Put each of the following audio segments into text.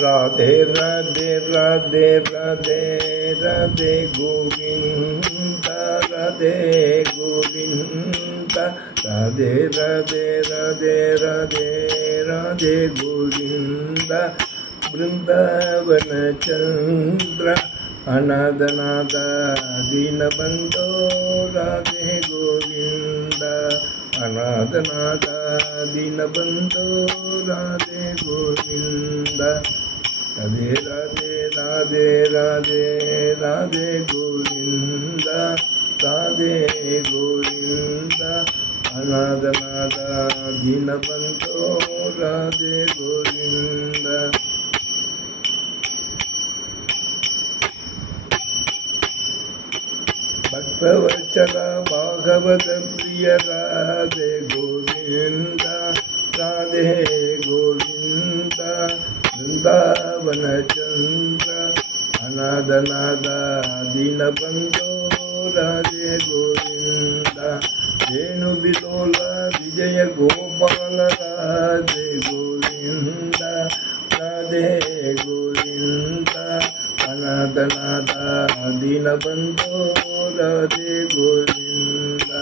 राधे राधे राधे राधे राधे गोविंद राधे गोविंद राधे राधे राधे राधे राधे गोविंद वृंदावन चंद्र अनादनाद दीनबंधो राधे गोविंद अनादनाद दीनबंधो राधे गोविंद राधे राधे राधे राधे राधे गोविंद राधे गोविंद अनादनाद दीनबंधो राधे गोविंद भक्तवत्सल भागवत प्रिय राधे गोविंद राधे गोविंद वृंदावन चंद्र अनादनाद दीनबंधो राधे गोविंद वेणु बिलोल विजय गोपाल राधे गोविंद राधे गोविंद अनादनाद दीनबंधो राधे गोविंद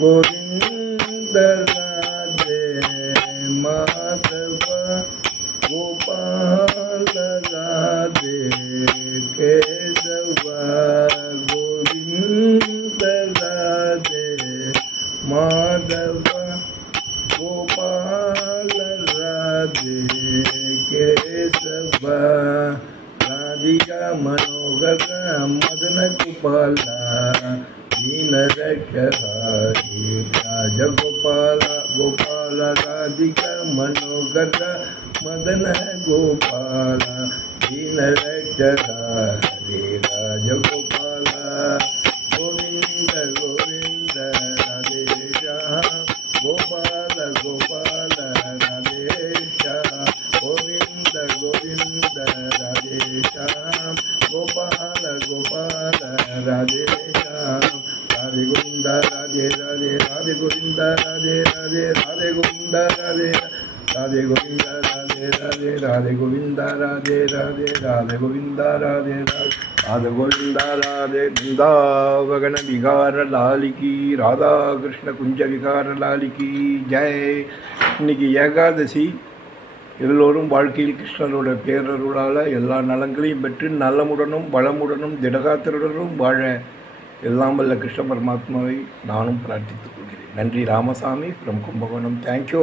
गोविंद राधे माधव गोपाल राधे केशव गोविंद राधे माधव गोपाल राधे केशव राधिका मनोहर मदन गोपाल दीन रक्षहारी राजगोपाल गोपाल राधिका मनोहर मदन गोपाल दीन रक्षहारी राजगोपाल गोविंद गोविंद राधे श्याम गोपाल गोपाल राधे श्याम गोविंद गोविंद राधे श्याम गोपाल गोपाल राधे श्याम राधे गोविंद राधे राधे राधे गोविंद राधे राधे राधे गोविंद राधे राधे गोविंद राधे राधे राधे गोविंद राधे राधे राधे गोविंद राधे राधे गोविंद राधे वृंदावन विहार लाल की राधा कृष्ण कुंज विहार लाल की जय। இன்னைக்கு ஏகாதசி எல்லோரும் வாழ்க்கையில் கிருஷ்ணரோட பேரருளால் எல்லா நலங்களையும் பெற்று நலமுடனும் வளமுடனும் திடகாத்திரனும் வாழ எல்லாம் வல்ல கிருஷ்ண பரமாத்மாவை நானும் பிரார்த்தித்துக் கொள்கிறேன். நன்றி ராமசாமி ஃப்ரம் கும்பகோணம். தேங்க்யூ.